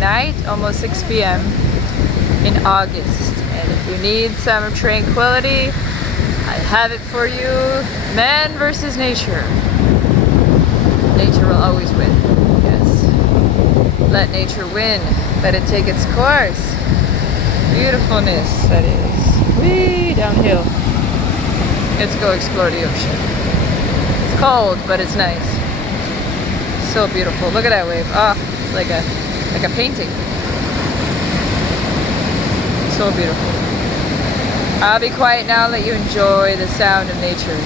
night, almost 6 p.m. in August. And if you need some tranquility, I have it for you. Man versus nature. Nature will always win. Yes. Let nature win. Let it take its course. Beautifulness, that is. Whee, downhill. Let's go explore the ocean. It's cold, but it's nice. So beautiful. Look at that wave. Ah, it's like a painting. So beautiful. I'll be quiet now, let you enjoy the sound of nature.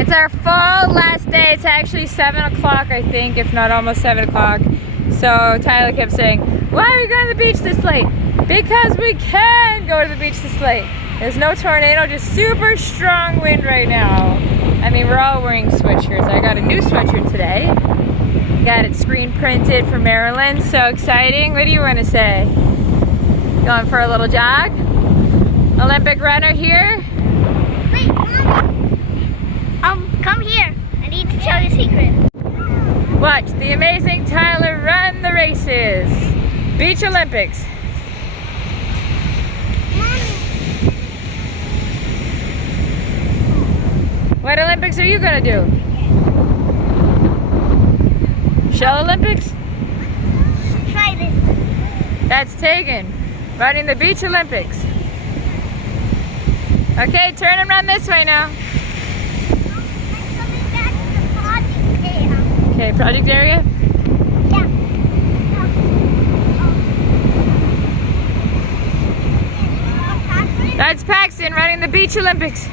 It's our fall last day. It's actually 7 o'clock, I think, if not almost 7 o'clock. So Tyler kept saying, why are we going to the beach this late? Because we can go to the beach this late. There's no tornado, just super strong wind right now. I mean, we're all wearing sweatshirts. I got a new sweatshirt today. Got it screen printed from Maryland. So exciting. What do you want to say? Going for a little jog? Olympic runner here? Wait, Mommy. Come here. I need to tell you a secret. Watch the amazing Tyler run the races. Beach Olympics. Mommy. What Olympics are you gonna do? Shell Olympics? Try this. That's Tegan. Running the Beach Olympics. Okay, turn and run this way now. Okay, project area? Yeah. That's Paxton running the Beach Olympics.